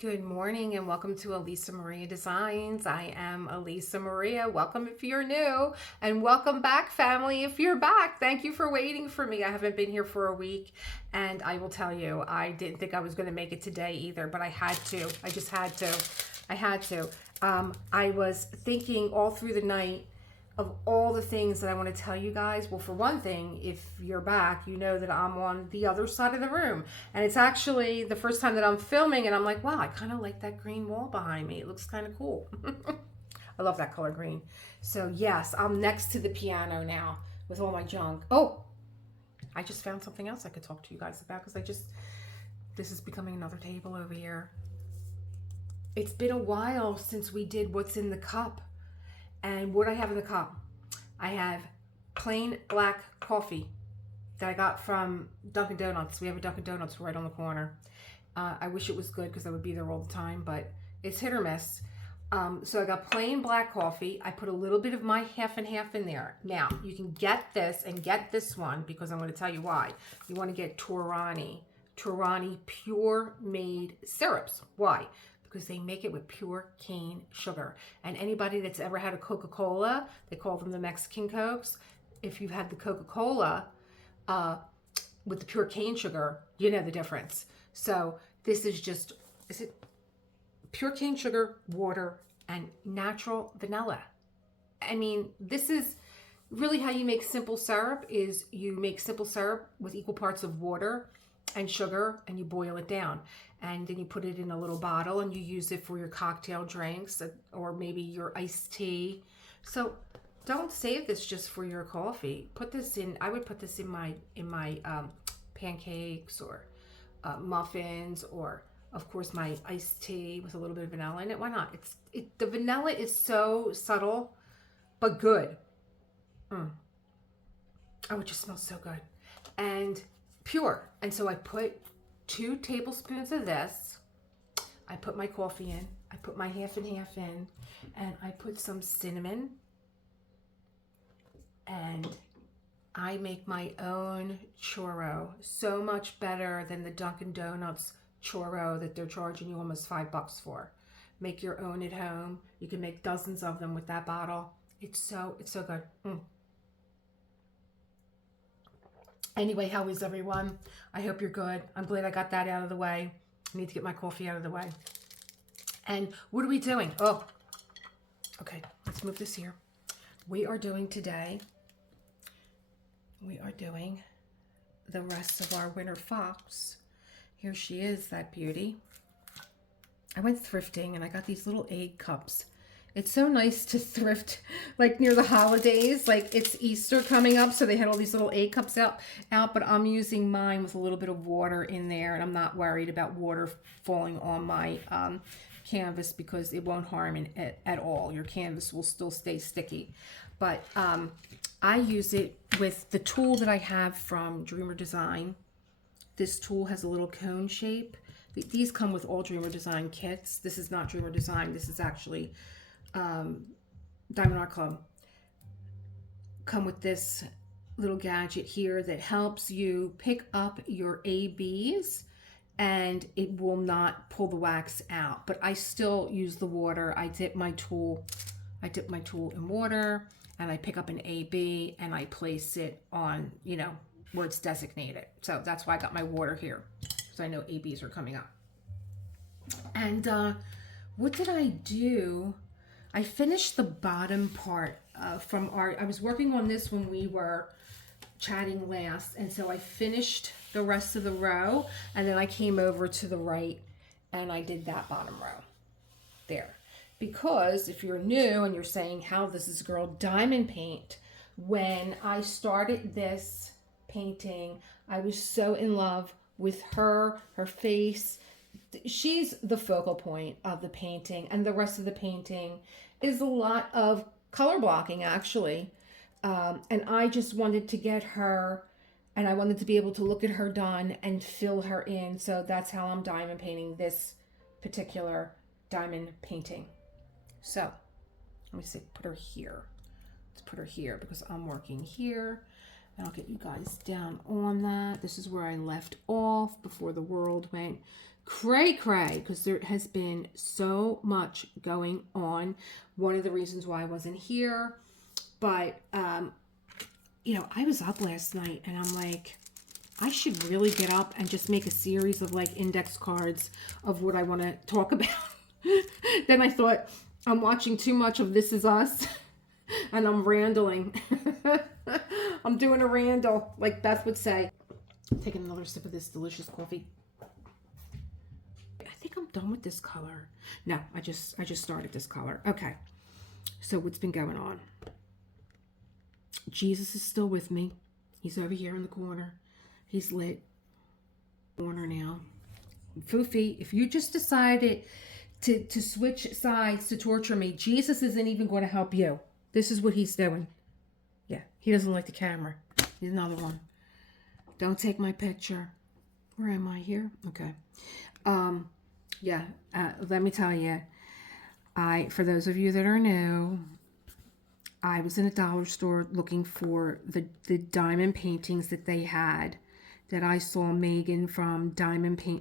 Good morning and welcome to Elisa Maria Designs. I am Elisa Maria. Welcome if you're new, and welcome back, family, if you're back. Thank you for waiting for me. I haven't been here for a week, and I will tell you, I didn't think I was going to make it today either, but I had to. I just had to. I had to. I was thinking all through the night of all the things that I want to tell you guys. Well, for one thing, if you're back, you know that I'm on the other side of the room. And it's actually the first time that I'm filming, and I'm like, wow, I kind of like that green wall behind me. It looks kind of cool. I love that color green. So yes, I'm next to the piano now with all my junk. Oh, I just found something else I could talk to you guys about, because this is becoming another table over here. It's been a while since we did what's in the cup. And what I have in the cup, I have plain black coffee that I got from Dunkin' Donuts. We have a Dunkin' Donuts right on the corner. I wish it was good because I would be there all the time, but it's hit or miss. So I got plain black coffee. I put a little bit of my half and half in there. Now, you can get this and get this one because I'm going to tell you why. You want to get Torani pure made syrups. Why? Because they make it with pure cane sugar. And anybody that's ever had a Coca-Cola, they call them the Mexican Cokes. If you've had the Coca-Cola with the pure cane sugar, you know the difference. So this is just, is it pure cane sugar, water, and natural vanilla. I mean, this is really how you make simple syrup. Is you make simple syrup with equal parts of water and sugar, and you boil it down, and then you put it in a little bottle and you use it for your cocktail drinks or maybe your iced tea. So don't save this just for your coffee. Put this in, I would put this in my pancakes or muffins, or of course my iced tea with a little bit of vanilla in it. Why not? The vanilla is so subtle but good. Oh, it just smells so good and pure. And so I put 2 tablespoons of this. I put my coffee in. I put my half and half in, and I put some cinnamon, and I make my own churro. So much better than the Dunkin' Donuts churro that they're charging you almost $5 for. Make your own at home. You can make dozens of them with that bottle. It's so good. Anyway, how is everyone? I hope you're good. I'm glad I got that out of the way. I need to get my coffee out of the way. And what are we doing? Oh, okay, let's move this here. We are doing the rest of our winter fox. Here she is, that beauty. I went thrifting and I got these little egg cups. It's so nice to thrift like near the holidays, like it's Easter coming up, so they had all these little egg cups out, but I'm using mine with a little bit of water in there, and I'm not worried about water falling on my canvas because it won't harm it at all. Your canvas will still stay sticky. But I use it with the tool that I have from Dreamer Design. This tool has a little cone shape. These come with all Dreamer Design kits. This is not Dreamer Design. This is actually Diamond Art Club. Come with this little gadget here that helps you pick up your ABs, and it will not pull the wax out. But I still use the water. I dip my tool in water, and I pick up an AB and I place it on, where it's designated. So that's why I got my water here, because I know ABs are coming up. And what did I do? I finished the bottom part I was working on this when we were chatting last, and so I finished the rest of the row, and then I came over to the right and I did that bottom row there. Because if you're new and you're saying, how does this girl diamond paint? When I started this painting, I was so in love with her face. She's the focal point of the painting, and the rest of the painting is a lot of color blocking, actually. And I just wanted to get her, and I wanted to be able to look at her done and fill her in. So that's how I'm diamond painting this particular diamond painting. So let me see, put her here. Let's put her here because I'm working here. And I'll get you guys down on that. This is where I left off before the world went cray cray, because there has been so much going on. One of the reasons why I wasn't here, but I was up last night and I'm like, I should really get up and just make a series of like index cards of what I want to talk about. Then I thought, I'm watching too much of This Is Us and I'm randling. I'm doing a randle, like Beth would say. Taking another sip of this delicious coffee. I think I'm done with this color. No, I just started this color. Okay. So what's been going on? Jesus is still with me. He's over here in the corner. He's lit. Corner now. Foofi, if you just decided to switch sides to torture me, Jesus isn't even going to help you. This is what he's doing. Yeah, he doesn't like the camera. Here's another one. Don't take my picture. Where am I here? Okay. Let me tell you, for those of you that are new, I was in a dollar store looking for the diamond paintings that they had, that I saw Megan from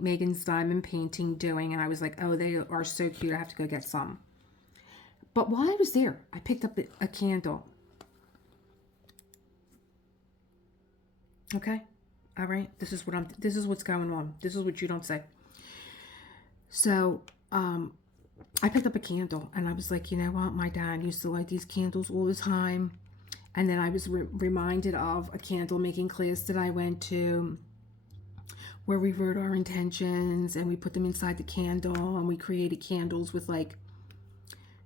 Megan's Diamond Painting doing, and I was like, oh, they are so cute. I have to go get some. But while I was there, I picked up a candle. Okay, all right. This is what's going on. This is what you don't say. So, I picked up a candle and I was like, you know what? My dad used to light these candles all the time. And then I was reminded of a candle making class that I went to, where we wrote our intentions and we put them inside the candle and we created candles with like,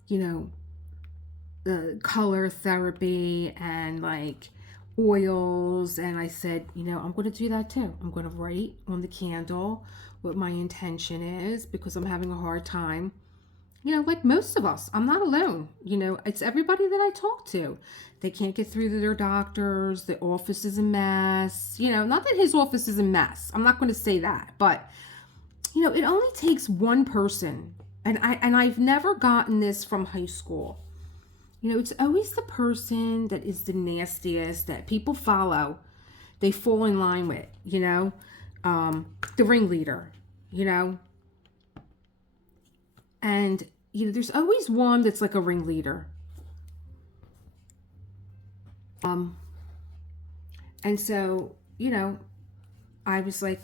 the color therapy and like oils. And I said, I'm going to do that too. I'm going to write on the candle what my intention is, because I'm having a hard time. Like most of us, I'm not alone. It's everybody that I talk to. They can't get through to their doctors. The office is a mess. Not that his office is a mess. I'm not going to say that. But, it only takes one person. And I've never gotten this from high school. It's always the person that is the nastiest, that people follow. They fall in line with, the ringleader, And, there's always one that's like a ringleader. And so, I was like,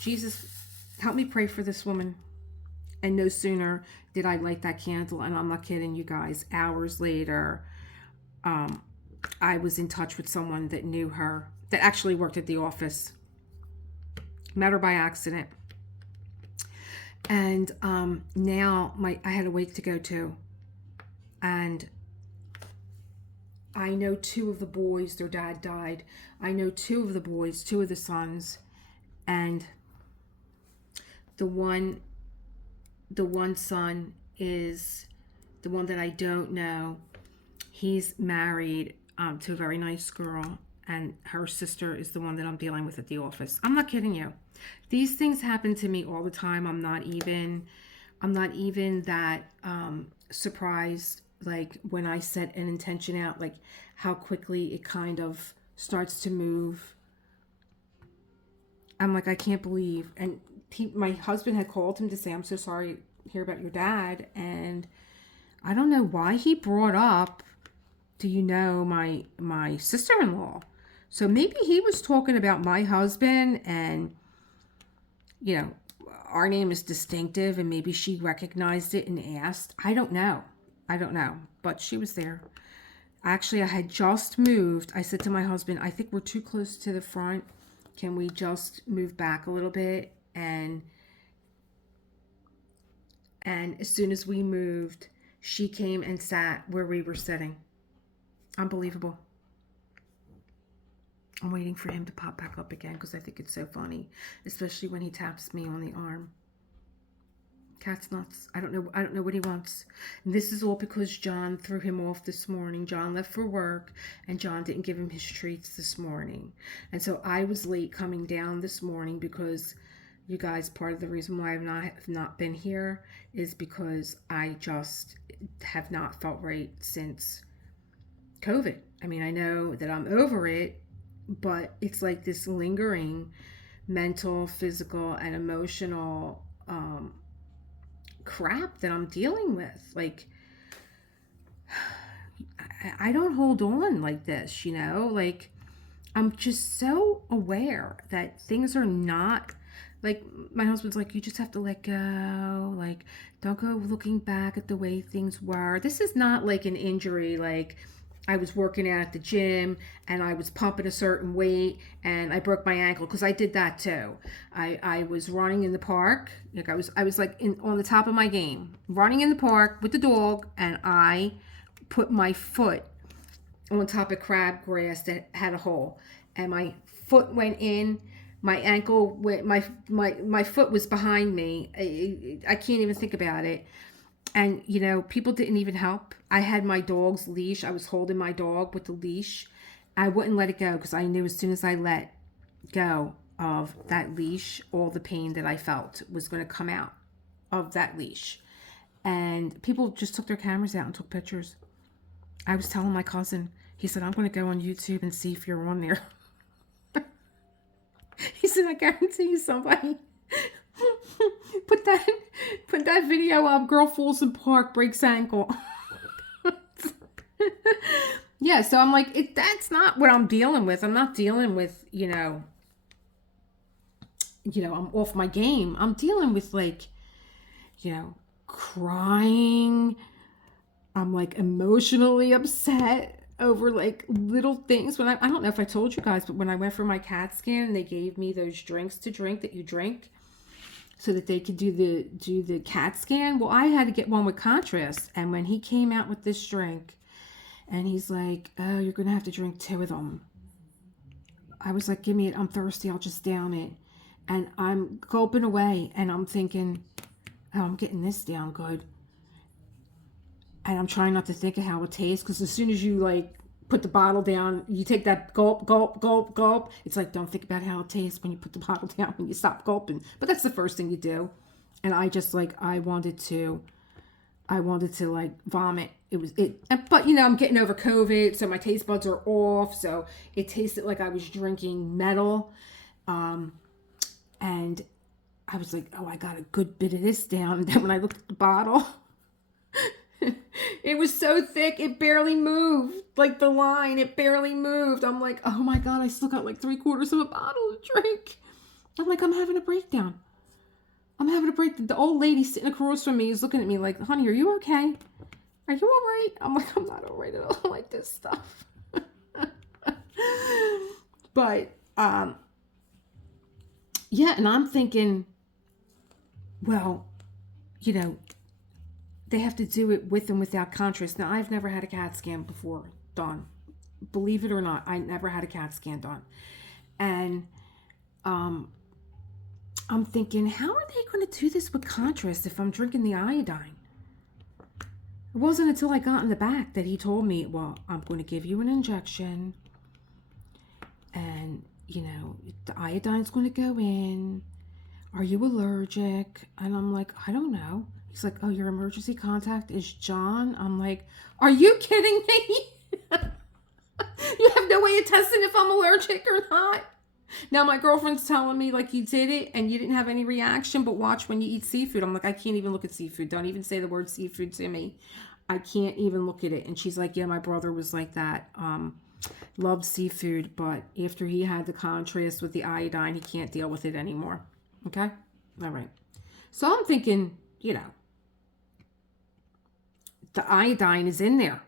Jesus, help me pray for this woman. And no sooner did I light that candle, and I'm not kidding you guys, hours later, I was in touch with someone that knew her, that actually worked at the office. Met her by accident. And now I had a wake to go to. And I know two of the boys, their dad died. I know two of the boys, two of the sons. And the one son is the one that I don't know. He's married to a very nice girl. And her sister is the one that I'm dealing with at the office. I'm not kidding you. These things happen to me all the time. I'm not even that surprised, like when I set an intention out, like how quickly it kind of starts to move. I'm like, I can't believe. And my husband had called him to say, I'm so sorry to hear about your dad. And I don't know why he brought up, my sister-in-law. So maybe he was talking about my husband, and our name is distinctive, and maybe she recognized it and asked. I don't know, but she was there. Actually, I had just moved. I said to my husband, I think we're too close to the front. Can we just move back a little bit? And as soon as we moved, she came and sat where we were sitting. Unbelievable. I'm waiting for him to pop back up again because I think it's so funny, especially when he taps me on the arm. Cat's nuts. I don't know what he wants. And this is all because John threw him off this morning. John left for work, and John didn't give him his treats this morning. And so I was late coming down this morning because, you guys, part of the reason why I've not been here is because I just have not felt right since COVID. I mean, I know that I'm over it, but it's like this lingering mental, physical, and emotional crap that I'm dealing with. Like, I don't hold on like this, you know? Like, I'm just so aware that things are not like my husband's like, you just have to let go. Like, don't go looking back at the way things were. This is not like an injury, like I was working out at the gym and I was pumping a certain weight and I broke my ankle because I did that too. I was running in the park. Like I was like on the top of my game, running in the park with the dog, and I put my foot on top of crabgrass that had a hole, and my foot went in. My ankle went. My foot was behind me. I can't even think about it. And you know, people didn't even help. I had my dog's leash. I was holding my dog with the leash. I wouldn't let it go because I knew as soon as I let go of that leash, all the pain that I felt was going to come out of that leash. And people just took their cameras out and took pictures. I was telling my cousin, he said, I'm going to go on YouTube and see if you're on there. He said, I guarantee you somebody put that video up, girl falls in park, breaks ankle. Yeah, so I'm like, that's not what I'm dealing with. I'm not dealing with, I'm off my game. I'm dealing with like, crying. I'm like emotionally upset over like little things. When I don't know if I told you guys, but when I went for my CAT scan, they gave me those drinks to drink that you drink so that they could do the CAT scan. Well, I had to get one with contrast. And when he came out with this drink and he's like, oh, you're going to have to drink 2 of them. I was like, give me it. I'm thirsty. I'll just down it. And I'm gulping away and I'm thinking, oh, I'm getting this down good. And I'm trying not to think of how it tastes, because as soon as you like put the bottle down, you take that gulp, gulp, gulp, gulp. It's like, don't think about how it tastes when you put the bottle down, when you stop gulping. But that's the first thing you do. And I just like, I wanted to like vomit. But I'm getting over COVID, so my taste buds are off. So it tasted like I was drinking metal. And I was like, oh, I got a good bit of this down. And then when I looked at the bottle, it was so thick, it barely moved. Like the line, it barely moved. I'm like, oh my God, I still got like 3/4 of a bottle to drink. I'm like, I'm having a breakdown. The old lady sitting across from me is looking at me like, honey, are you okay? Are you all right? I'm like, I'm not all right at all like this stuff. But, yeah, and I'm thinking, well, they have to do it with and without contrast. Now, I've never had a CAT scan before done. Believe it or not, I never had a CAT scan done. And I'm thinking, how are they going to do this with contrast if I'm drinking the iodine? It wasn't until I got in the back that he told me, well, I'm going to give you an injection. And, the iodine's going to go in. Are you allergic? And I'm like, I don't know. He's like, oh, your emergency contact is John? I'm like, are you kidding me? You have no way of testing if I'm allergic or not? Now my girlfriend's telling me like you did it and you didn't have any reaction, but watch when you eat seafood. I'm like, I can't even look at seafood. Don't even say the word seafood to me. I can't even look at it. And she's like, yeah, my brother was like that. Loved seafood, but after he had the contrast with the iodine, he can't deal with it anymore. Okay? All right. So I'm thinking, the iodine is in there.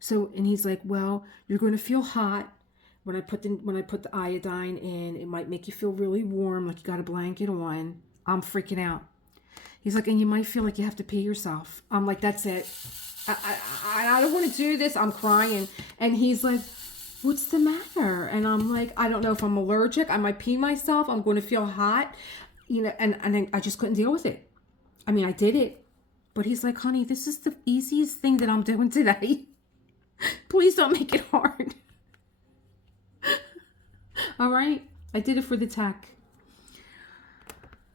So, and he's like, well, you're going to feel hot when I put the iodine in. It might make you feel really warm, like you got a blanket on. I'm freaking out. He's like, and you might feel like you have to pee yourself. I'm like, that's it. I don't want to do this. I'm crying. And he's like, what's the matter? And I'm like, I don't know if I'm allergic. I might pee myself. I'm going to feel hot. And then I just couldn't deal with it. I mean, I did it. But he's like, honey, this is the easiest thing that I'm doing today. Please don't make it hard. All right. I did it for the tech.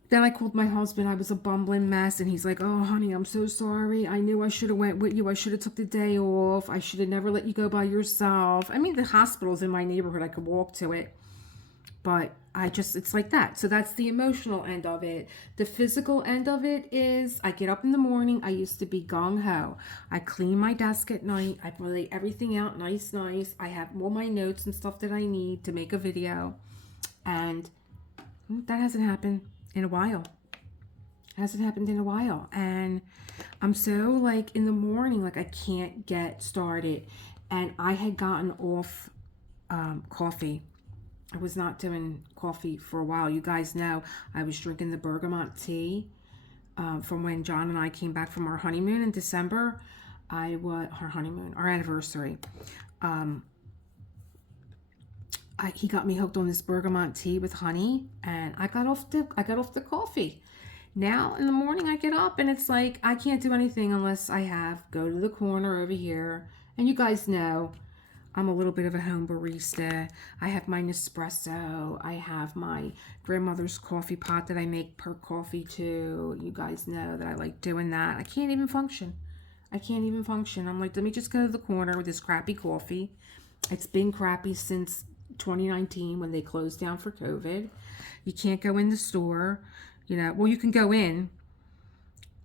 Then I called my husband. I was a bumbling mess. And he's like, oh, honey, I'm so sorry. I knew I should have went with you. I should have took the day off. I should have never let you go by yourself. I mean, the hospital's in my neighborhood. I could walk to it. But it's like that. So that's the emotional end of it. The physical end of it is I get up in the morning. I used to be gung-ho. I clean my desk at night. I lay everything out nice. I have all my notes and stuff that I need to make a video. And that hasn't happened in a while. And I'm so like in the morning, like I can't get started. And I had gotten off coffee. I was not doing coffee for a while. You guys know I was drinking the bergamot tea from when John and I came back from our honeymoon in December. Our anniversary. He got me hooked on this bergamot tea with honey, and I got off the coffee. Now in the morning I get up and it's like I can't do anything unless I go to the corner over here. And you guys know I'm a little bit of a home barista. I have my Nespresso. I have my grandmother's coffee pot that I make per coffee too. You guys know that I like doing that. I can't even function. I'm like, let me just go to the corner with this crappy coffee. It's been crappy since 2019 when they closed down for COVID. You can't go in the store. Well, you can go in,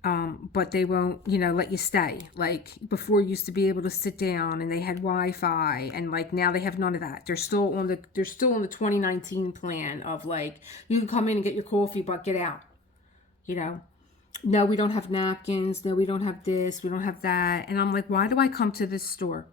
but they won't, let you stay. Like before, you used to be able to sit down, and they had Wi-Fi, and like now they have none of that. They're still on the 2019 plan of like you can come in and get your coffee, but get out. No, we don't have napkins. No, we don't have this. We don't have that. And I'm like, why do I come to this store?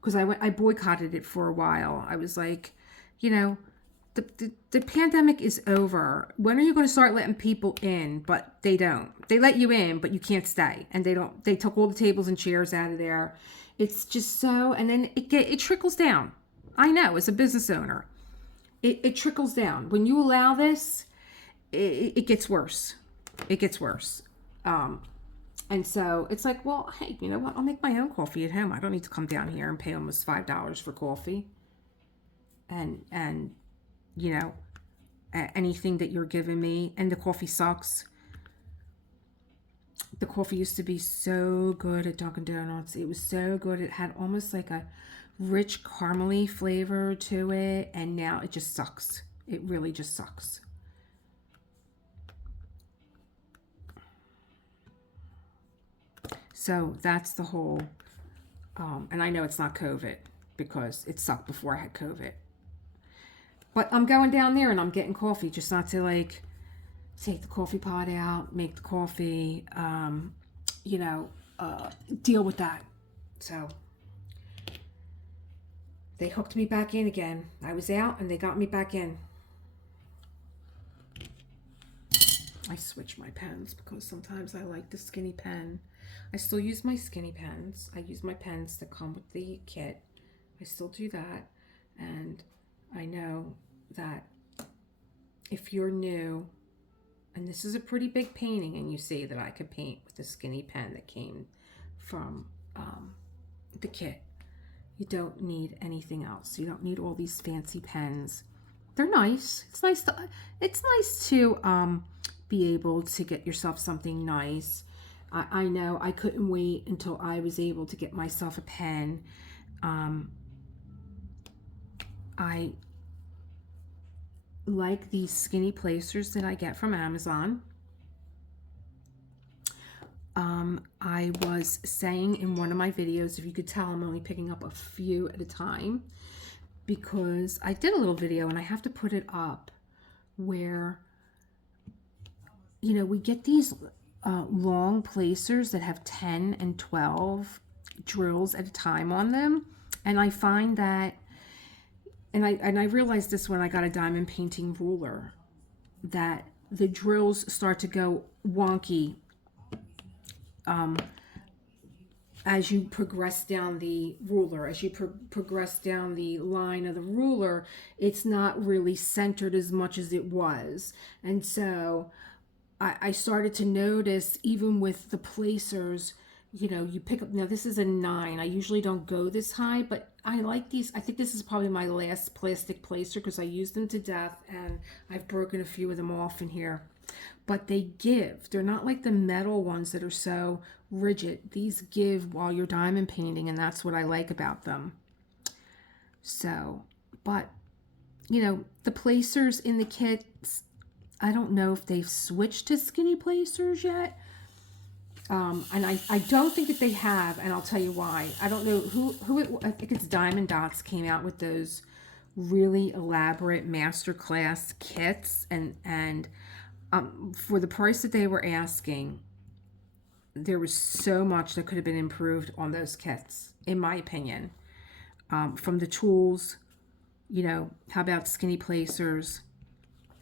Because I boycotted it for a while. I was like, the pandemic is over. When are you going to start letting people in? But they don't. They let you in, but you can't stay. And they took all the tables and chairs out of there. It's just so, and then it trickles down. I know, as a business owner, it trickles down. When you allow this, it gets worse. It gets worse. And so it's like, well, hey, you know what? I'll make my own coffee at home. I don't need to come down here and pay almost $5 for coffee. And anything that you're giving me, and the coffee sucks. The coffee used to be so good at Dunkin' Donuts. It was so good. It had almost like a rich caramely flavor to it, and now it just sucks. It really just sucks. So that's the whole, and I know it's not COVID because it sucked before I had COVID. But I'm going down there and I'm getting coffee, just not to like take the coffee pot out, make the coffee, deal with that. So they hooked me back in again. I was out and they got me back in. I switch my pens because sometimes I like the skinny pen. I still use my skinny pens. I use my pens that come with the kit. I still do that. And I know that if you're new, and this is a pretty big painting, and you see that I could paint with the skinny pen that came from the kit, you don't need anything else. You don't need all these fancy pens. They're nice. It's nice to be able to get yourself something nice. I know I couldn't wait until I was able to get myself a pen. I like these skinny placers that I get from Amazon. I was saying in one of my videos, if you could tell, I'm only picking up a few at a time because I did a little video and I have to put it up where, we get these long placers that have 10 and 12 drills at a time on them. And I find that, and I realized this when I got a diamond painting ruler, that the drills start to go wonky as you progress down the ruler, as you progress down the line of the ruler. It's not really centered as much as it was. And so I started to notice, even with the placers, you pick up, now this is a 9. I usually don't go this high, but I like these. I think this is probably my last plastic placer because I use them to death and I've broken a few of them off in here. But they give. They're not like the metal ones that are so rigid. These give while you're diamond painting, and that's what I like about them. So, but the placers in the kits, I don't know if they've switched to skinny placers yet. And I don't think that they have, and I'll tell you why. I don't know I think it's Diamond Dots came out with those really elaborate masterclass kits, and for the price that they were asking, there was so much that could have been improved on those kits, in my opinion. From the tools, how about skinny placers?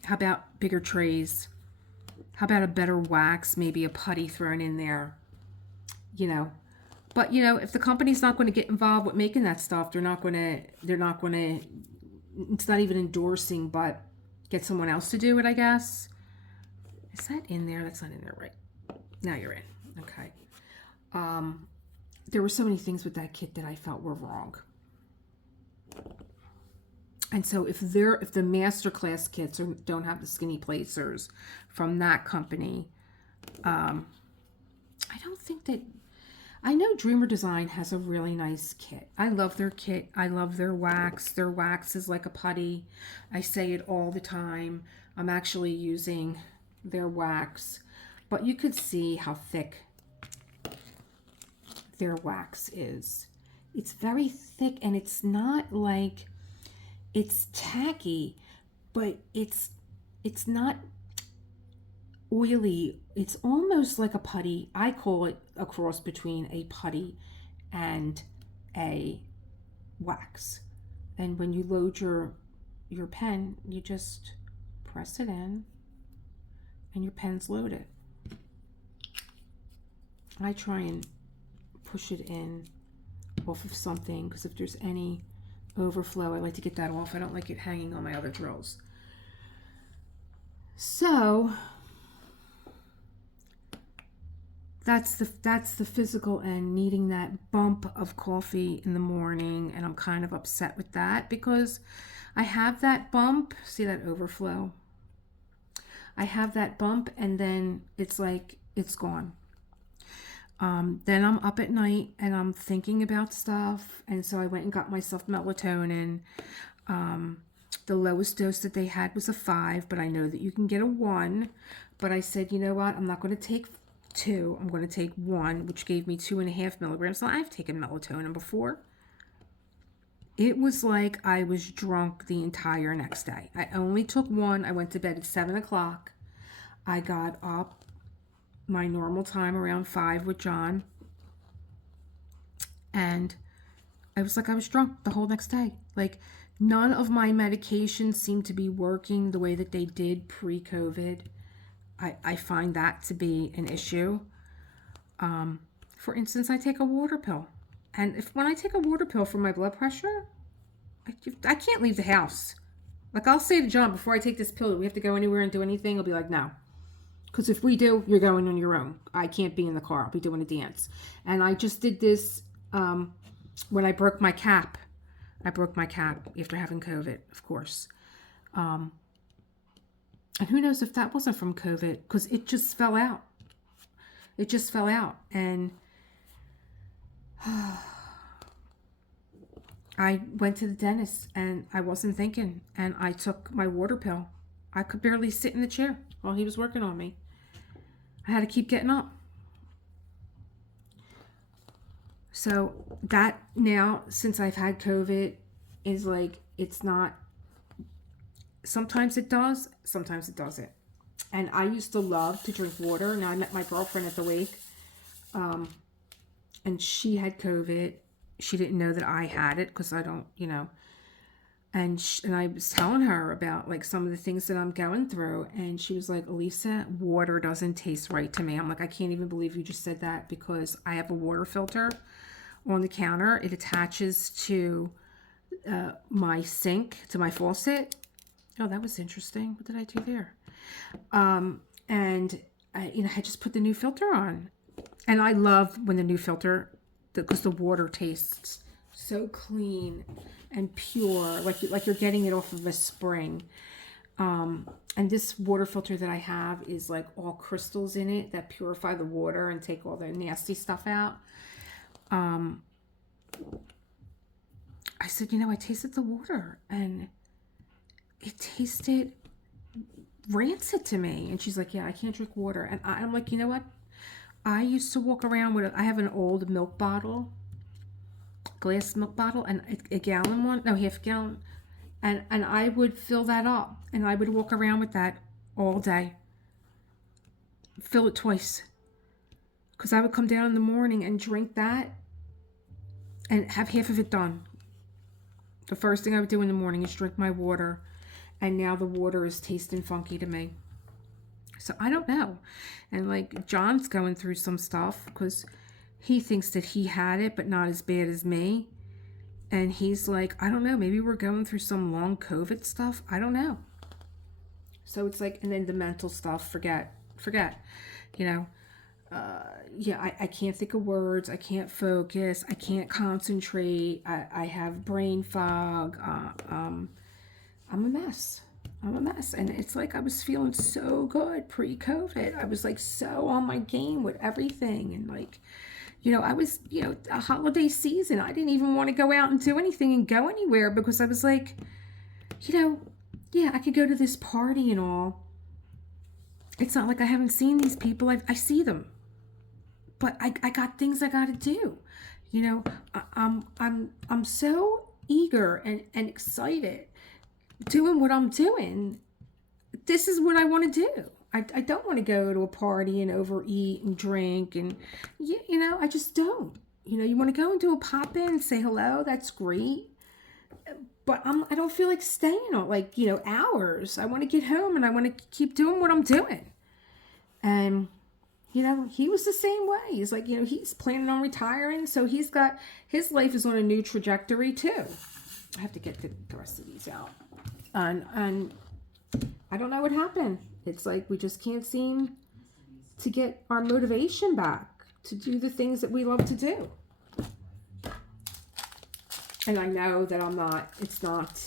How about bigger trays? How about a better wax, maybe a putty thrown in there? But if the company's not going to get involved with making that stuff, they're not going to, it's not even endorsing, but get someone else to do it, I guess. Is that in there? That's not in there, right? Now you're in. Okay. There were so many things with that kit that I felt were wrong. And so if the masterclass kits don't have the skinny placers from that company, I don't think that, I know Dreamer Design has a really nice kit. I love their kit. I love their wax. Their wax is like a putty. I say it all the time. I'm actually using their wax, but you could see how thick their wax is. It's very thick, and it's not like, it's tacky, but it's not oily. It's almost like a putty. I call it a cross between a putty and a wax. And when you load your pen, you just press it in and your pen's loaded. I try and push it in off of something, because if there's any overflow, I like to get that off. I don't like it hanging on my other drills. So that's the physical end, needing that bump of coffee in the morning, and I'm kind of upset with that because I have that bump. See that overflow? I have that bump, and then it's like it's gone. Then I'm up at night and I'm thinking about stuff, and so I went and got myself melatonin. The lowest dose that they had was a 5, but I know that you can get a 1. But I said, you know what? I'm not going to take 2. I'm going to take 1, which gave me 2.5 milligrams. Now, I've taken melatonin before. It was like I was drunk the entire next day. I only took 1. I went to bed at 7 o'clock. I got up my normal time around 5 with John, and I was like, I was drunk the whole next day. Like, none of my medications seemed to be working the way that they did pre-COVID. I find that to be an issue. For instance, I take a water pill, and when I take a water pill for my blood pressure, I can't leave the house. Like, I'll say to John, before I take this pill, do we have to go anywhere and do anything? He'll be like, no. Because if we do, you're going on your own. I can't be in the car. I'll be doing a dance. And I just did this when I broke my cap. I broke my cap after having COVID, of course. And who knows if that wasn't from COVID, because it just fell out. It just fell out. And I went to the dentist, and I wasn't thinking. And I took my water pill. I could barely sit in the chair while he was working on me. I had to keep getting up. So that now, since I've had COVID, is like, it's not, sometimes it does, sometimes it doesn't. And I used to love to drink water. Now, I met my girlfriend at the wake, and she had COVID. She didn't know that I had it, because I don't, and I was telling her about like some of the things that I'm going through, and she was like, Elisa, water doesn't taste right to me. I'm like, I can't even believe you just said that, because I have a water filter on the counter. It attaches to my sink, to my faucet. Oh, that was interesting. What did I do there? And I just put the new filter on, and I love when the new filter, because the water tastes so clean and pure, like you're getting it off of a spring. And this water filter that I have is like all crystals in it that purify the water and take all the nasty stuff out. I said, I tasted the water, and it tasted rancid to me. And she's like, yeah, I can't drink water. And I'm like, you know what? I used to walk around with, I have an old milk bottle, glass milk bottle, and a gallon one, no, half a gallon. And I would fill that up, and I would walk around with that all day. Fill it twice. Because I would come down in the morning and drink that and have half of it done. The first thing I would do in the morning is drink my water. And now the water is tasting funky to me. So I don't know. And like John's going through some stuff because he thinks that he had it, but not as bad as me. And he's like, I don't know, maybe we're going through some long COVID stuff. I don't know. So it's like, and then the mental stuff, forget, you know. Yeah, I can't think of words. I can't focus. I can't concentrate. I have brain fog. I'm a mess. And it's like I was feeling so good pre-COVID. I was like so on my game with everything. And like, you know, I was, you know, a holiday season. I didn't even want to go out and do anything and go anywhere because I was like, you know, yeah, I could go to this party and all. It's not like I haven't seen these people. I see them. But I got things I got to do. You know, I'm so eager and excited doing what I'm doing. This is what I want to do. I don't want to go to a party and overeat and drink and, you know, I just don't. You know, you want to go and do a pop-in and say hello, that's great. But I don't feel like staying on, like, you know, hours. I want to get home and I want to keep doing what I'm doing. And, you know, he was the same way. He's like, you know, he's planning on retiring. So he's got, his life is on a new trajectory too. I have to get the rest of these out. And I don't know what happened. It's like we just can't seem to get our motivation back to do the things that we love to do. And I know that I'm not, it's not,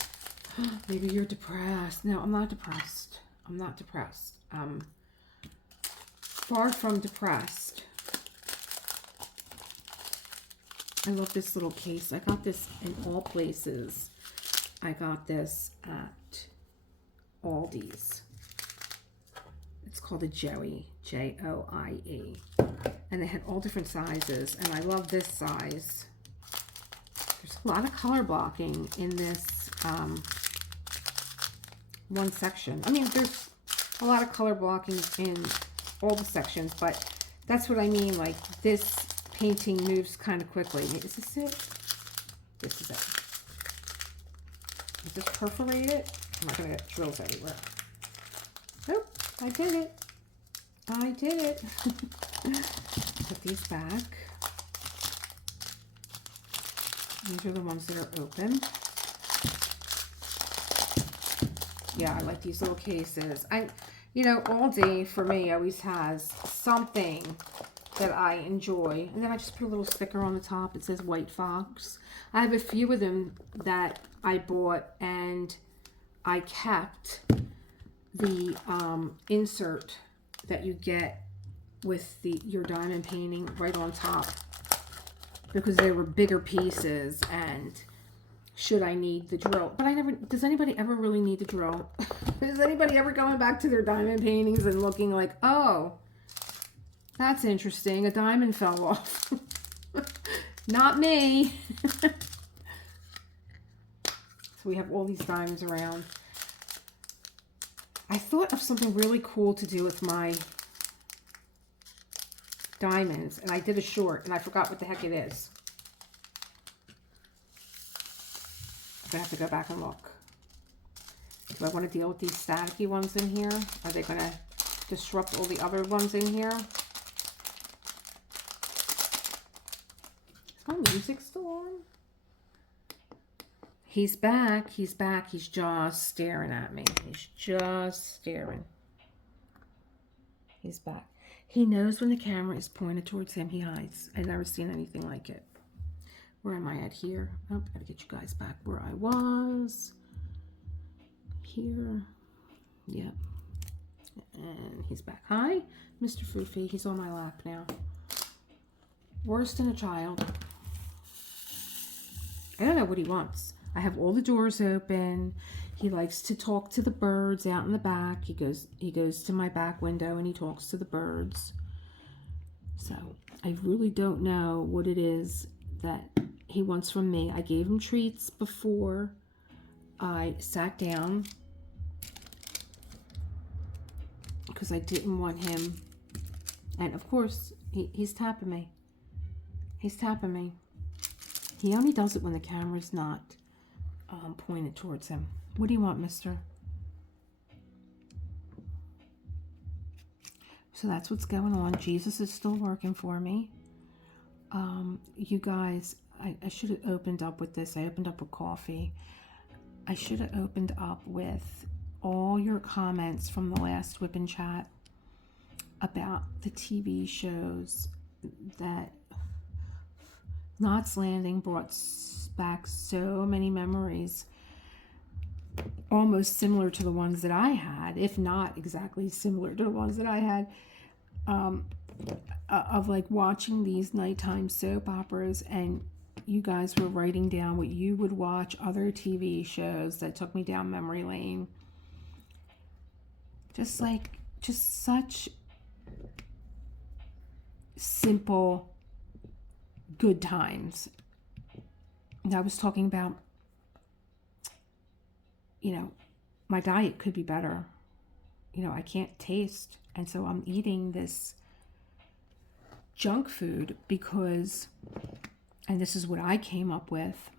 maybe you're depressed. No, I'm not depressed. I'm not depressed. Far from depressed. I love this little case. I got this in all places. I got this at Aldi's. It's called a Joey, Joie. And they had all different sizes, and I love this size. There's a lot of color blocking in this one section. I mean, there's a lot of color blocking in all the sections, but that's what I mean. Like, this painting moves kind of quickly. Is this it? This is it. Is this perforated? I'm not going to get drills everywhere. Nope, I did it. I did it. Put these back. These are the ones that are open. Yeah, I like these little cases. You know, Aldi for me always has something that I enjoy. And then I just put a little sticker on the top. It says White Fox. I have a few of them that I bought and I kept the insert that you get with your diamond painting right on top because they were bigger pieces and should I need the drill. But I never, does anybody ever really need the drill? Is anybody ever going back to their diamond paintings and looking like, oh, that's interesting, a diamond fell off. Not me. So we have all these diamonds around. I thought of something really cool to do with my diamonds, and I did a short, and I forgot what the heck it is. I'm going to have to go back and look. Do I want to deal with these staticky ones in here? Are they going to disrupt all the other ones in here? Is my music still on? He's back. He's back. He's just staring at me. He's just staring. He's back. He knows when the camera is pointed towards him, he hides. I've never seen anything like it. Where am I at here? Oh, gotta get you guys back where I was. Here. Yep. And he's back. Hi, Mr. Foofi. He's on my lap now. Worse than a child. I don't know what he wants. I have all the doors open. He likes to talk to the birds out in the back. He goes to my back window and he talks to the birds. So I really don't know what it is that he wants from me. I gave him treats before I sat down because I didn't want him. And of course, he's tapping me. He's tapping me. He only does it when the camera's not pointed towards him. What do you want, mister? So that's what's going on. Jesus is still working for me. You guys, I should have opened up with this. I opened up with coffee. I should have opened up with all your comments from the last Whip and Chat about the TV shows that Knots Landing brought back so many memories, almost similar to the ones that I had, if not exactly similar to the ones that I had, of like watching these nighttime soap operas, and you guys were writing down what you would watch, other TV shows that took me down memory lane. Just such simple, good times. And I was talking about, my diet could be better. I can't taste. And so I'm eating this junk food because, and this is what I came up with,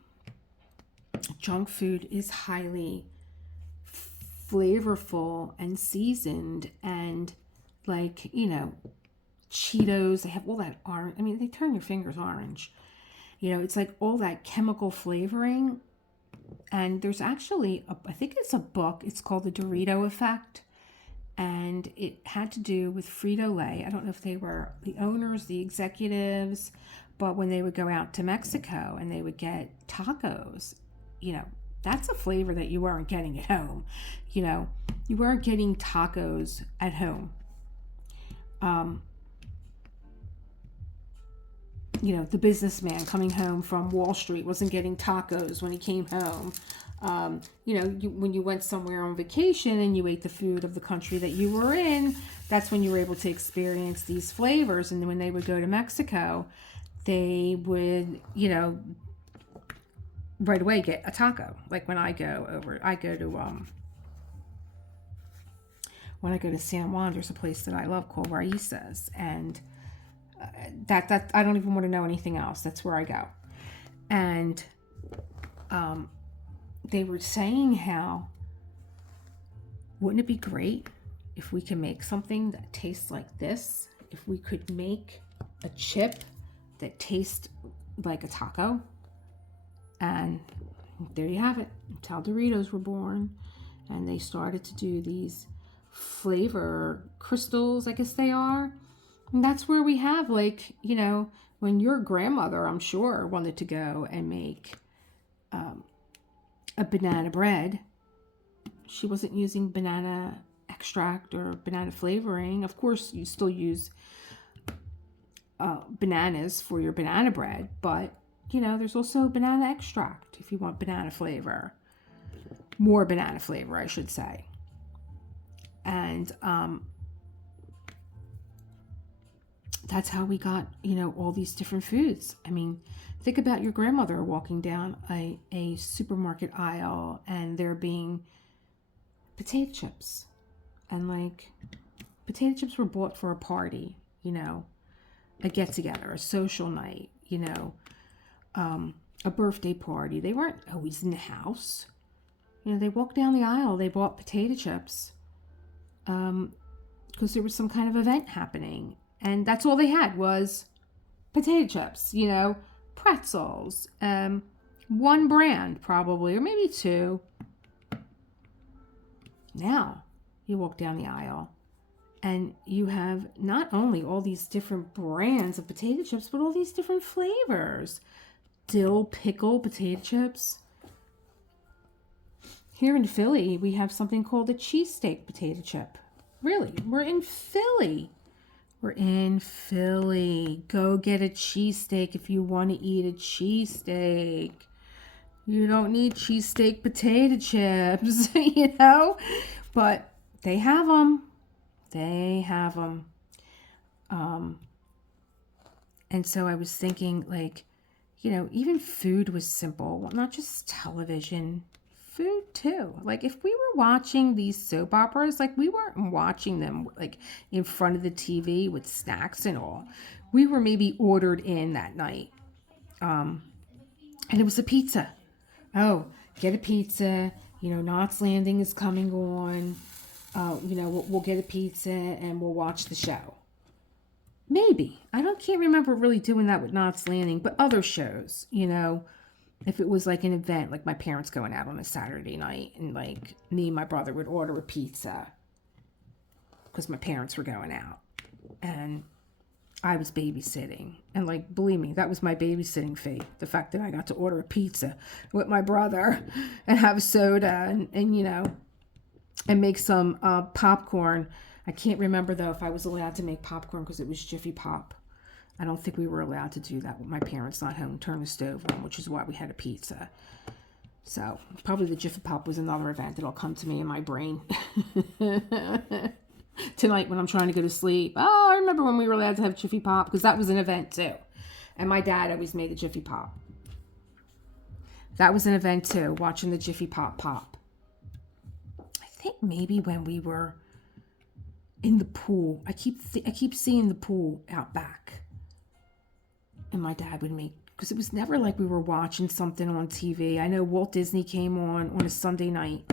junk food is highly flavorful and seasoned, and Cheetos, they have all that orange. I mean, they turn your fingers orange. It's like all that chemical flavoring. And there's actually, I think it's a book. It's called The Dorito Effect. And it had to do with Frito-Lay. I don't know if they were the owners, the executives, but when they would go out to Mexico and they would get tacos, that's a flavor that you weren't getting at home. You weren't getting tacos at home. The businessman coming home from Wall Street wasn't getting tacos when he came home. When you went somewhere on vacation and you ate the food of the country that you were in, that's when you were able to experience these flavors. And then when they would go to Mexico, they would, right away get a taco. Like when I go to San Juan, there's a place that I love called Baristas, and that I don't even want to know anything else. That's where I go. And they were saying how, wouldn't it be great if we could make something that tastes like this? If we could make a chip that tastes like a taco. And there you have it. That's how Doritos were born. And they started to do these flavor crystals, I guess they are. And that's where we have, when your grandmother, I'm sure, wanted to go and make a banana bread. She wasn't using banana extract or banana flavoring. Of course, you still use bananas for your banana bread, but, there's also banana extract if you want banana flavor. More banana flavor, I should say. And that's how we got, all these different foods. I mean, think about your grandmother walking down a supermarket aisle and there being potato chips. And potato chips were bought for a party, a get together, a social night, a birthday party. They weren't always in the house. They walked down the aisle, they bought potato chips because there was some kind of event happening. And that's all they had was potato chips, pretzels, one brand probably, or maybe two. Now you walk down the aisle and you have not only all these different brands of potato chips, but all these different flavors. Dill pickle potato chips. Here in Philly, we have something called a cheesesteak potato chip. Really, we're in Philly. We're in Philly. Go get a cheesesteak if you want to eat a cheesesteak. You don't need cheesesteak potato chips, you know? But they have them. They have them. And so I was thinking, like, you know, even food was simple, not just television, food too. Like, if we were watching these soap operas, like, we weren't watching them, like, in front of the TV with snacks and all. We were maybe ordered in that night. And it was a pizza. Oh, get a pizza. You know, Knots Landing is coming on. You know, we'll get a pizza and we'll watch the show. Maybe. Can't remember really doing that with Knots Landing, but other shows, you know, if it was like an event, like my parents going out on a Saturday night and like me and my brother would order a pizza because my parents were going out and I was babysitting. And like, believe me, that was my babysitting fee. The fact that I got to order a pizza with my brother and have a soda and you know, and make some popcorn. I can't remember, though, if I was allowed to make popcorn because it was Jiffy Pop. I don't think we were allowed to do that with my parents not home, turn the stove on, which is why we had a pizza. So probably the Jiffy Pop was another event that'll come to me in my brain tonight when I'm trying to go to sleep. Oh, I remember when we were allowed to have Jiffy Pop because that was an event, too. And my dad always made the Jiffy Pop. That was an event, too, watching the Jiffy Pop pop. I think maybe when we were in the pool. I keep seeing the pool out back. And my dad would make, because it was never like we were watching something on TV. I know Walt Disney came on a Sunday night.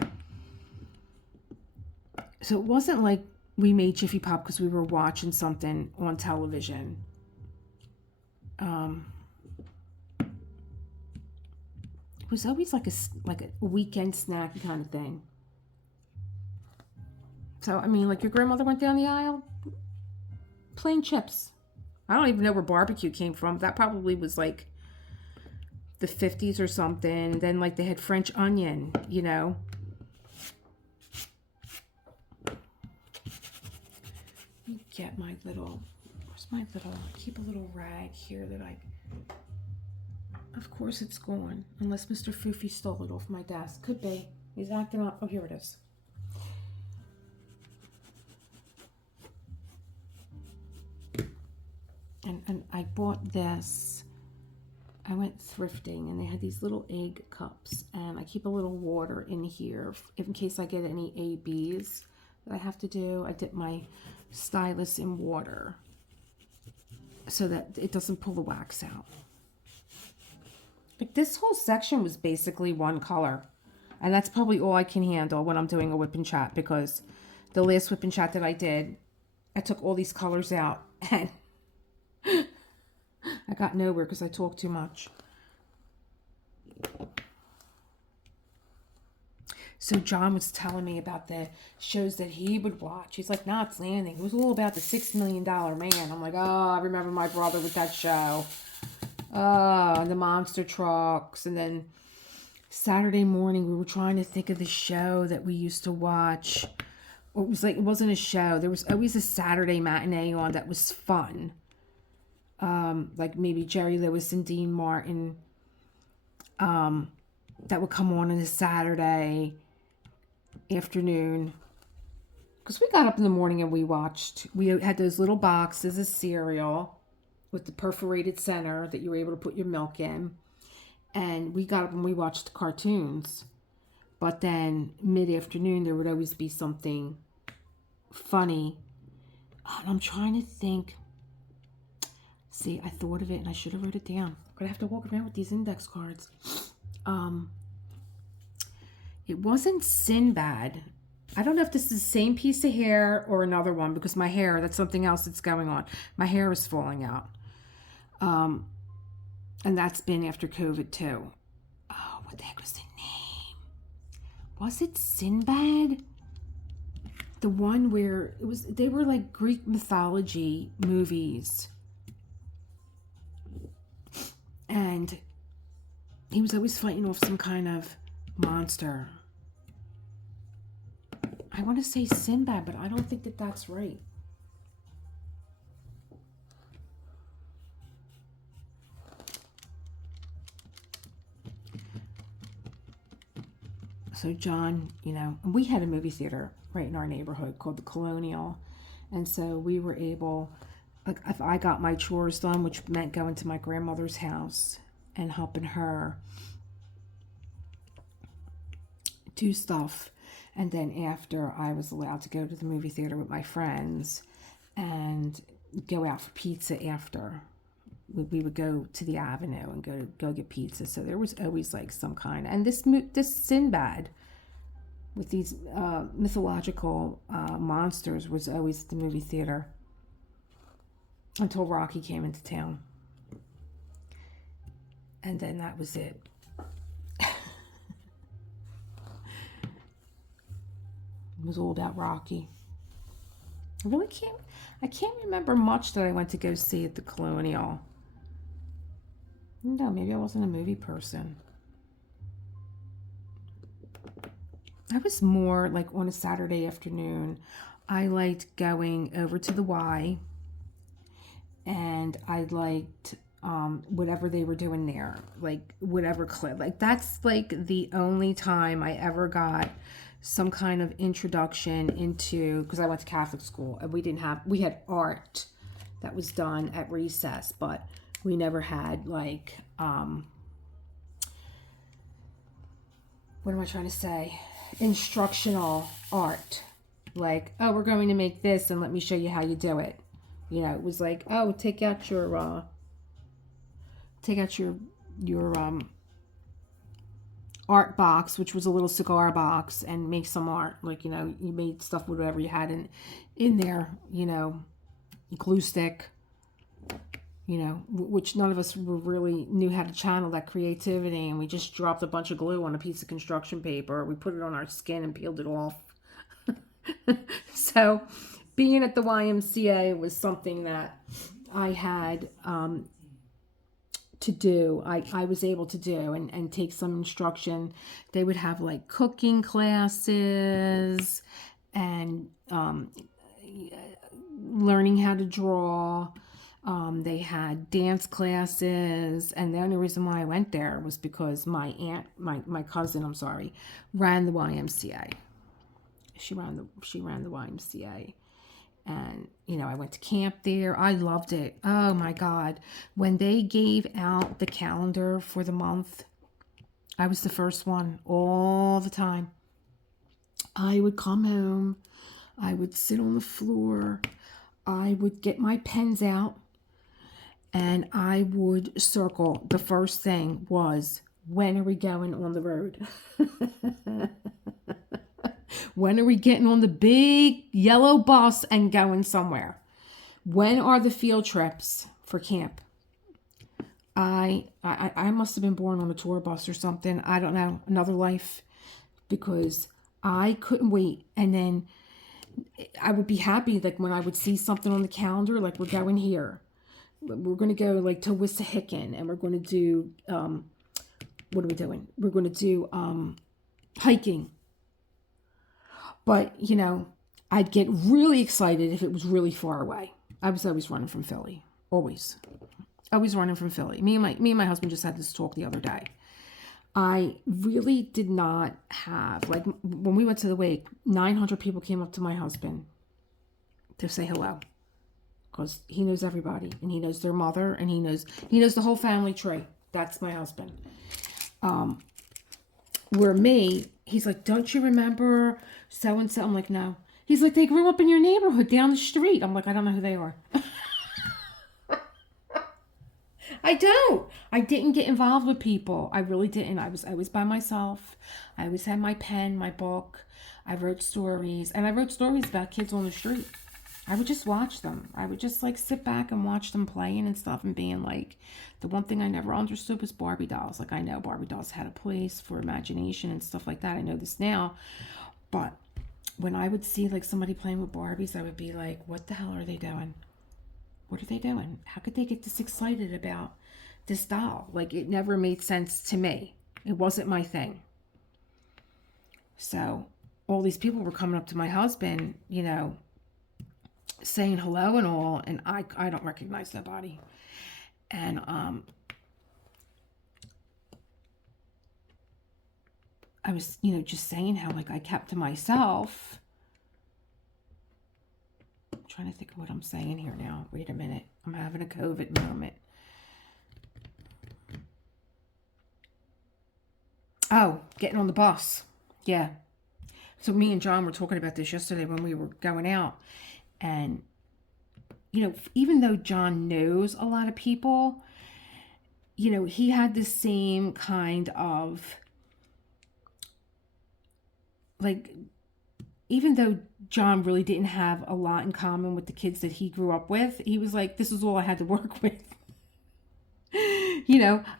So it wasn't like we made Jiffy Pop because we were watching something on television. It was always like a weekend snack kind of thing. So, I mean, like your grandmother went down the aisle, plain chips. I don't even know where barbecue came from. That probably was like the 50s or something. And then like they had French onion, you know. Let me get my little, where's my little, I keep a little rag here that of course it's gone. Unless Mr. Foofi stole it off my desk. Could be. He's acting up. Oh, here it is. And I bought this. I went thrifting and they had these little egg cups and I keep a little water in here in case I get any ABs that I have to do. I dip my stylus in water so that it doesn't pull the wax out. Like this whole section was basically one color and that's probably all I can handle when I'm doing a whip and chat because the last whip and chat that I did, I took all these colors out and I got nowhere because I talk too much. So John was telling me about the shows that he would watch. He's like, Knots Landing. It was all about the $6 Million Man. I'm like, oh, I remember my brother with that show. And the monster trucks. And then Saturday morning, we were trying to think of the show that we used to watch. It was like, it wasn't a show. There was always a Saturday matinee on that was fun. Like maybe Jerry Lewis and Dean Martin, that would come on a Saturday afternoon. Because we got up in the morning and we had those little boxes of cereal with the perforated center that you were able to put your milk in. And we got up and we watched cartoons. But then mid-afternoon, there would always be something funny. And I'm trying to think. See, I thought of it and I should have wrote it down. I'm going to have to walk around with these index cards. It wasn't Sinbad. I don't know if this is the same piece of hair or another one because my hair, that's something else that's going on. My hair is falling out. And that's been after COVID too. Oh, what the heck was the name? Was it Sinbad? The one where they were like Greek mythology movies. And he was always fighting off some kind of monster. I want to say Sinbad, but I don't think that that's right. So John, and we had a movie theater right in our neighborhood called the Colonial. And so we were able, like, if I got my chores done, which meant going to my grandmother's house and helping her do stuff. And then after, I was allowed to go to the movie theater with my friends and go out for pizza after. We would go to the Avenue and go get pizza. So there was always like some kind. And this Sinbad with these mythological monsters was always at the movie theater until Rocky came into town. And then that was it. It was all about Rocky. I can't remember much that I went to go see at the Colonial. No, maybe I wasn't a movie person. I was more like on a Saturday afternoon. I liked going over to the Y, and I liked whatever they were doing there, like whatever clip. Like that's like the only time I ever got some kind of introduction into, because I went to Catholic school and we had art that was done at recess, but we never had like, what am I trying to say? Instructional art. Like, oh, we're going to make this and let me show you how you do it. It was like, oh, take out your art box, which was a little cigar box, and make some art. Like, you made stuff with whatever you had in there, glue stick, which none of us really knew how to channel that creativity. And we just dropped a bunch of glue on a piece of construction paper. We put it on our skin and peeled it off. So being at the YMCA was something that I had, to do. I was able to do and take some instruction. They would have like cooking classes and learning how to draw. They had dance classes, and the only reason why I went there was because my cousin, ran the YMCA. She ran the YMCA. And, I went to camp there. I loved it. Oh, my God. When they gave out the calendar for the month, I was the first one all the time. I would come home. I would sit on the floor. I would get my pens out. And I would circle. The first thing was, when are we going on the road? When are we getting on the big yellow bus and going somewhere? When are the field trips for camp? I must have been born on a tour bus or something. I don't know, another life, because I couldn't wait. And then I would be happy, like when I would see something on the calendar, like we're going here. We're going to go like to Wissahickon, and we're going to do, what are we doing? We're going to do hiking. But, I'd get really excited if it was really far away. I was always running from Philly. Always running from Philly. Me and my husband just had this talk the other day. I really did not have, like, when we went to the wake, 900 people came up to my husband to say hello. Because he knows everybody, and he knows their mother, and he knows the whole family tree. That's my husband. Where me, he's like, don't you remember so-and-so? I'm like, no. He's like, they grew up in your neighborhood down the street. I'm like, I don't know who they are. I don't. I didn't get involved with people. I really didn't. I was by myself. I always had my pen, my book. I wrote stories. And I wrote stories about kids on the street. I would just watch them. I would just like sit back and watch them playing and stuff and being like, the one thing I never understood was Barbie dolls. Like, I know Barbie dolls had a place for imagination and stuff like that. I know this now. But when I would see like somebody playing with Barbies, I would be like, what the hell are they doing? What are they doing? How could they get this excited about this doll? Like, it never made sense to me. It wasn't my thing. So all these people were coming up to my husband, saying hello and all, and I don't recognize nobody. And I was, just saying how like I kept to myself. I'm trying to think of what I'm saying here now. Wait a minute. I'm having a COVID moment. Oh, getting on the bus. Yeah. So me and John were talking about this yesterday when we were going out. And, even though John knows a lot of people, he had the same kind of, like, even though John really didn't have a lot in common with the kids that he grew up with, he was like, this is all I had to work with.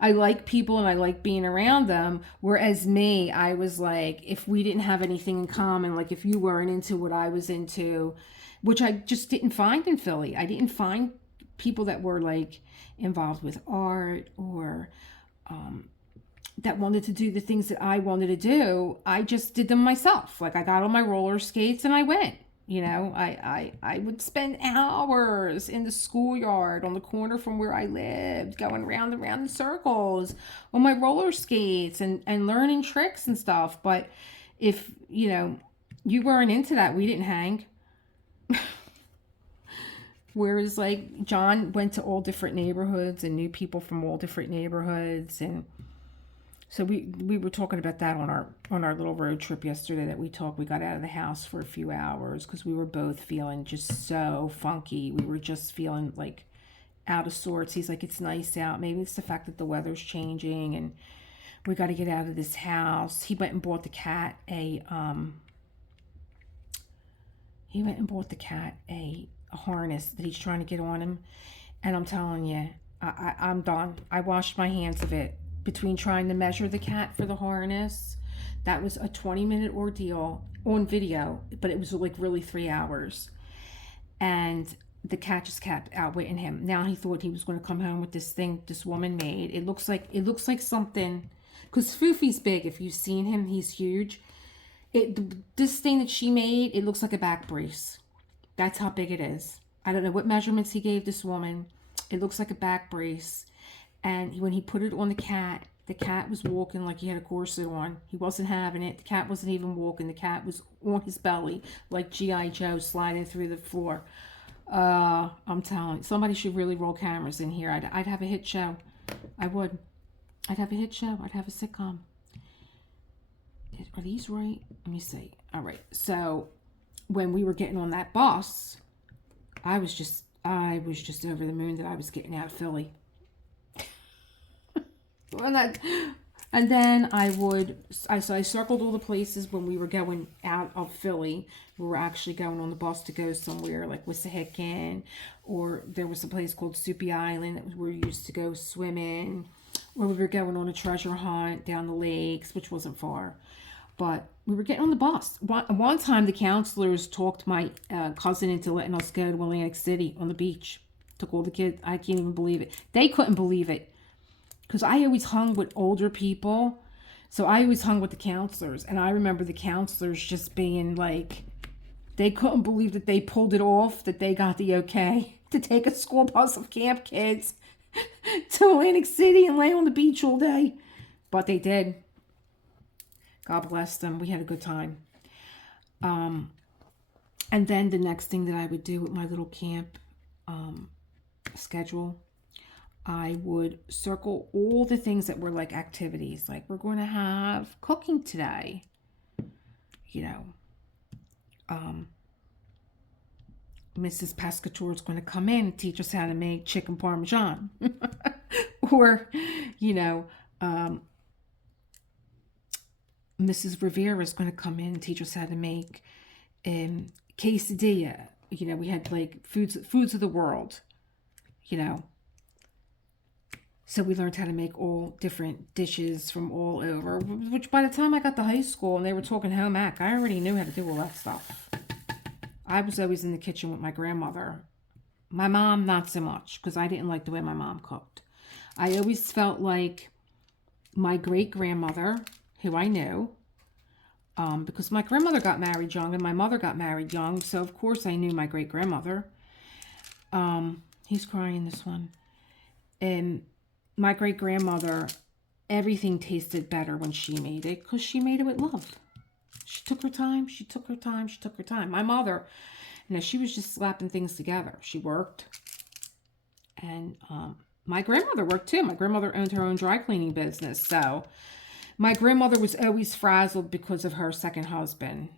I like people and I like being around them. Whereas me, I was like, if we didn't have anything in common, like if you weren't into what I was into, which I just didn't find in Philly, I didn't find people that were like involved with art or that wanted to do the things that I wanted to do. I just did them myself. Like I got on my roller skates and I went. I would spend hours in the schoolyard on the corner from where I lived, going round and round in circles on my roller skates and learning tricks and stuff. But if, you weren't into that, we didn't hang. Whereas like John went to all different neighborhoods and knew people from all different neighborhoods. And so we were talking about that on our little road trip yesterday that we got out of the house for a few hours because we were both feeling just so funky. We were just feeling like out of sorts. He's like, it's nice out. Maybe it's the fact that the weather's changing and we got to get out of this house. He went and bought the cat a harness that he's trying to get on him. And I'm telling you, I'm done. I washed my hands of it. Between trying to measure the cat for the harness, that was a 20-minute ordeal on video, but it was like really 3 hours. And the cat just kept outwitting him. Now he thought he was going to come home with this thing this woman made. It looks like something, because Foofi's big. If you've seen him, he's huge. This thing that she made, it looks like a back brace. That's how big it is. I don't know what measurements he gave this woman. It looks like a back brace. And when he put it on the cat was walking like he had a corset on. He wasn't having it. The cat wasn't even walking. The cat was on his belly like G.I. Joe sliding through the floor. I'm telling you, somebody should really roll cameras in here. I'd have a hit show. I would. I'd have a hit show. I'd have a sitcom. Are these right? Let me see. All right. So when we were getting on that bus, I was just over the moon that I was getting out of Philly. And then I circled all the places when we were going out of Philly. We were actually going on the bus to go somewhere like Wissahickon, or there was a place called Soupy Island that we used to go swimming, or we were going on a treasure hunt down the lakes, which wasn't far. But we were getting on the bus. One time the counselors talked my cousin into letting us go to Atlantic City on the beach. Took all the kids. I can't even believe it. They couldn't believe it. Because I always hung with older people. So I always hung with the counselors. And I remember the counselors just being like, they couldn't believe that they pulled it off, that they got the okay to take a school bus of camp kids to Atlantic City and lay on the beach all day. But they did. God bless them. We had a good time. And then the next thing that I would do with my little camp schedule, I would circle all the things that were like activities. Like we're going to have cooking today. Mrs. Pescator is going to come in and teach us how to make chicken parmesan. Or, Mrs. Rivera is going to come in and teach us how to make quesadilla. We had like foods of the world, So we learned how to make all different dishes from all over, which by the time I got to high school and they were talking home ec, I already knew how to do all that stuff. I was always in the kitchen with my grandmother. My mom, not so much, because I didn't like the way my mom cooked. I always felt like my great-grandmother, who I knew, because my grandmother got married young and my mother got married young, so of course I knew my great-grandmother. He's crying, this one. And my great-grandmother everything tasted better when she made it because she made it with love. She took her time. She took her time. She took her time. My mother, she was just slapping things together. She worked. And my grandmother worked too. My grandmother owned her own dry cleaning business. So my grandmother was always frazzled because of her second husband,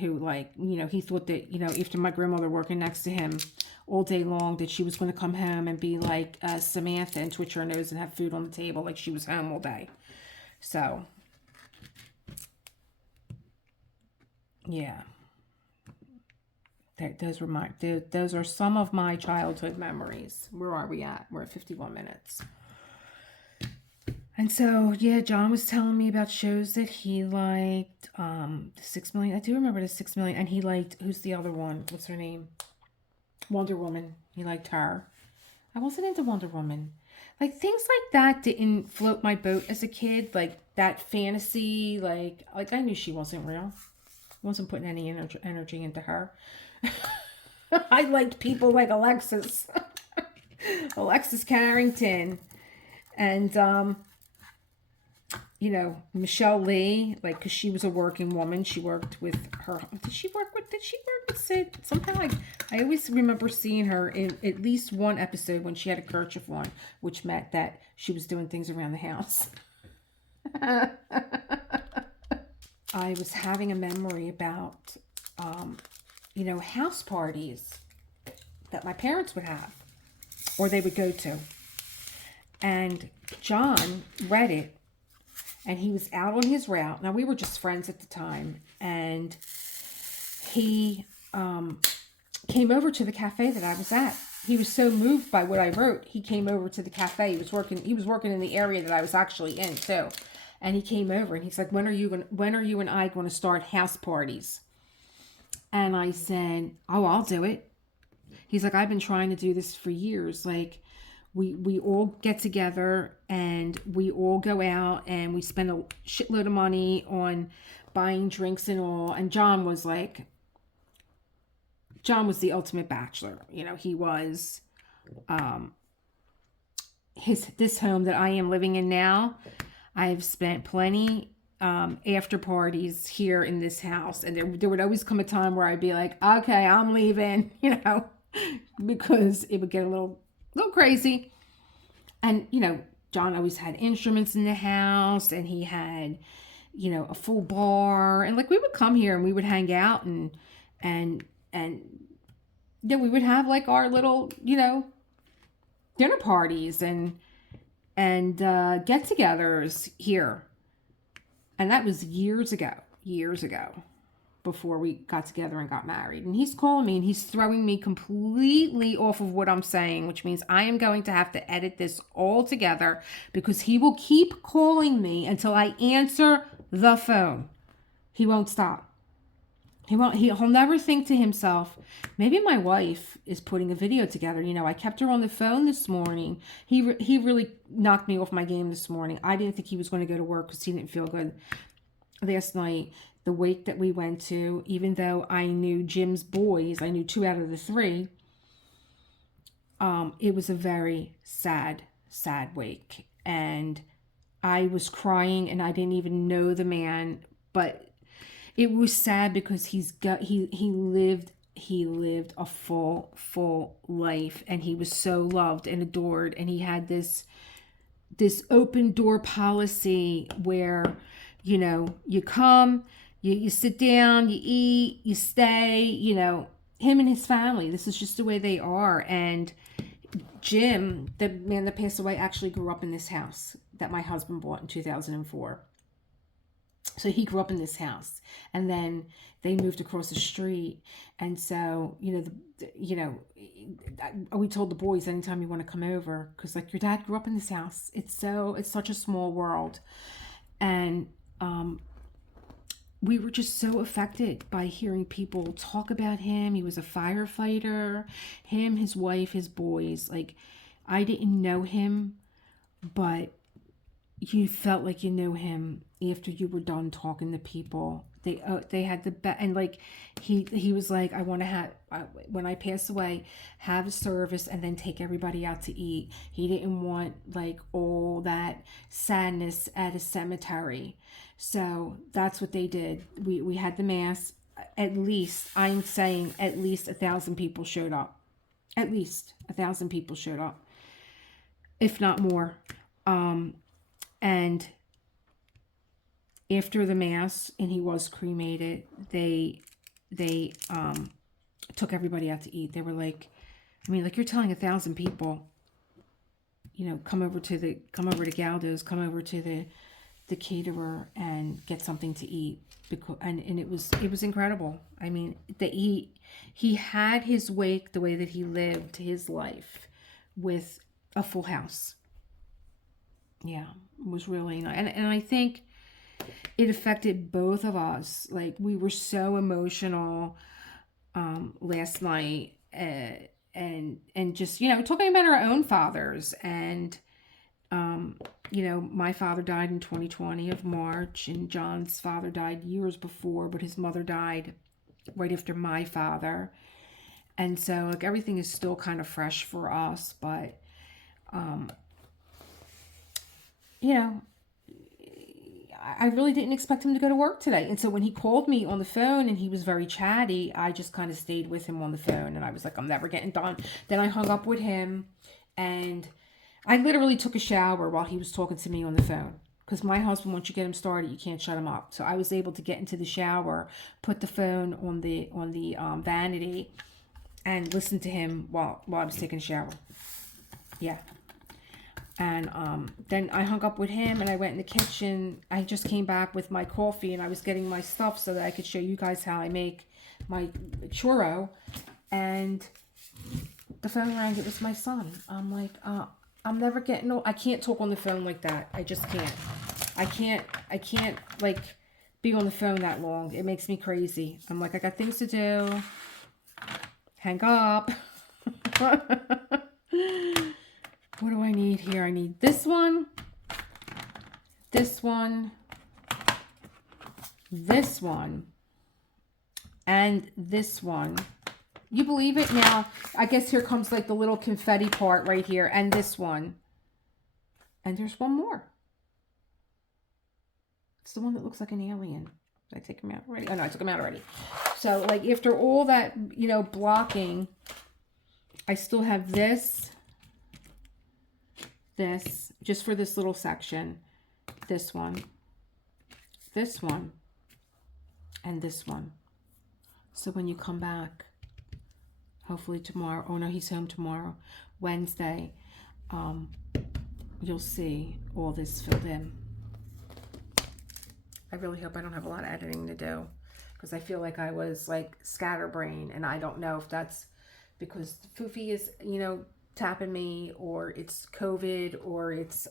who, like, he thought that, after my grandmother working next to him all day long, that she was going to come home and be like Samantha and twitch her nose and have food on the table like she was home all day. So, yeah. Those are some of my childhood memories. Where are we at? We're at 51 minutes. And so, yeah, John was telling me about shows that he liked. The 6 million. I do remember the 6 million. And he liked, who's the other one? What's her name? Wonder Woman. He liked her. I wasn't into Wonder Woman. Like, things like that didn't float my boat as a kid. Like, that fantasy, like I knew she wasn't real. I wasn't putting any energy into her. I liked people like Alexis. Alexis Carrington. And, Michelle Lee, like, because she was a working woman. She worked with her. Did she work with Sid? Somehow I always remember seeing her in at least one episode when she had a kerchief on, which meant that she was doing things around the house. I was having a memory about, house parties that my parents would have or they would go to. And John read it. And he was out on his route. Now, we were just friends at the time. And he came over to the cafe that I was at. He was so moved by what I wrote. He came over to the cafe. He was working in the area that I was actually in, too. And he came over and he's like, when are you and I going to start house parties? And I said, oh, I'll do it. He's like, I've been trying to do this for years. Like, we all get together and we all go out and we spend a shitload of money on buying drinks and all. And John was the ultimate bachelor. He was, this home that I am living in now, I've spent plenty after parties here in this house. And there would always come a time where I'd be like, okay, I'm leaving, because it would get a little crazy. And, John always had instruments in the house and he had, a full bar. And, like, we would come here and we would hang out and yeah, we would have, like, our little, dinner parties and get-togethers here. And that was years ago, before we got together and got married. And he's calling me and he's throwing me completely off of what I'm saying, which means I am going to have to edit this all together because he will keep calling me until I answer the phone. He won't stop. He'll never think to himself, maybe my wife is putting a video together. I kept her on the phone this morning. He really knocked me off my game this morning. I didn't think he was going to go to work because he didn't feel good last night. The wake that we went to, even though I knew Jim's boys, I knew 2 out of the 3, it was a very sad wake. And I was crying and I didn't even know the man, but it was sad because he lived a full life and he was so loved and adored. And he had this open door policy where, you come, you sit down, you eat, you stay, him and his family. This is just the way they are. And Jim, the man that passed away, actually grew up in this house that my husband bought in 2004. So he grew up in this house. And then they moved across the street. And so, we told the boys anytime you want to come over, because, like, your dad grew up in this house. It's such a small world. And, we were just so affected by hearing people talk about him. He was a firefighter, him, his wife, his boys. Like, I didn't know him, but you felt like you knew him after you were done talking to people They had the best, and like he was like, I want to have when I pass away, have a service and then take everybody out to eat. He didn't want like all that sadness at a cemetery, so that's what they did. We had the mass. At least, I'm saying at least 1,000 people showed up. At least 1,000 people showed up, if not more. And after the mass and he was cremated, they took everybody out to eat. They were like, I mean, like, you're telling 1,000 people, you know, come over to Galdo's, come over to the caterer and get something to eat. Because and it was incredible. I mean, that he had his wake, the way that he lived his life, with a full house. Yeah, it was really nice. And I think it affected both of us. Like, we were so emotional last night, and just, you know, talking about our own fathers. And you know, my father died in 2020 of March, and John's father died years before, but his mother died right after my father. And so, like, everything is still kind of fresh for us. But you know, I really didn't expect him to go to work today. And so when he called me on the phone and he was very chatty, I just kind of stayed with him on the phone. And I was like, I'm never getting done. Then I hung up with him, and I literally took a shower while he was talking to me on the phone. Because my husband, once you get him started, you can't shut him up. So I was able to get into the shower, put the phone on the vanity, and listen to him while I was taking a shower. Yeah. And then I hung up with him, and I went in the kitchen. I just came back with my coffee, and I was getting my stuff so that I could show you guys how I make my churro. And the phone rang. It was my son. I'm like, I'm never getting I can't talk on the phone like that. I just can't. I can't like be on the phone that long. It makes me crazy. I'm like, I got things to do. Hang up. What do I need here? I need this one, this one, this one, and this one. You believe it? Now, I guess here comes like the little confetti part right here, and this one. And there's one more. It's the one that looks like an alien. Did I take him out already? Oh, no, I took him out already. So, like, after all that, you know, blocking, I still have this, just for this little section, this one, and this one. So when you come back, hopefully tomorrow, oh no, he's home tomorrow, Wednesday, you'll see all this filled in. I really hope I don't have a lot of editing to do, because I feel like I was like scatterbrained, and I don't know if that's because Foofi is, you know, tapping me, or it's COVID, or it's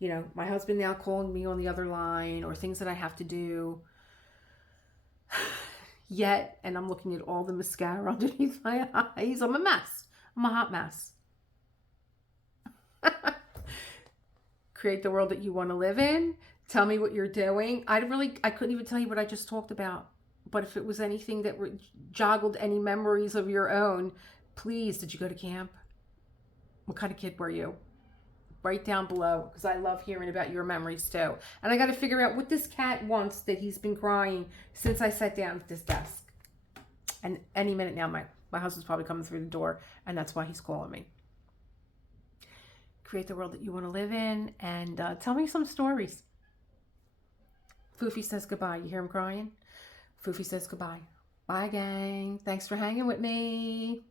you know, my husband now calling me on the other line, or things that I have to do yet. And I'm looking at all the mascara underneath my eyes. I'm a mess. I'm a hot mess. Create the world that you want to live in. Tell me what you're doing. I couldn't even tell you what I just talked about. But if it was anything that joggled any memories of your own, please, did you go to camp? What kind of kid were you? Write down below, because I love hearing about your memories too. And I got to figure out what this cat wants, that he's been crying since I sat down at this desk. And any minute now, my husband's probably coming through the door, and that's why he's calling me. Create the world that you want to live in, and tell me some stories. Foofi says goodbye. You hear him crying? Foofi says goodbye. Bye, gang. Thanks for hanging with me.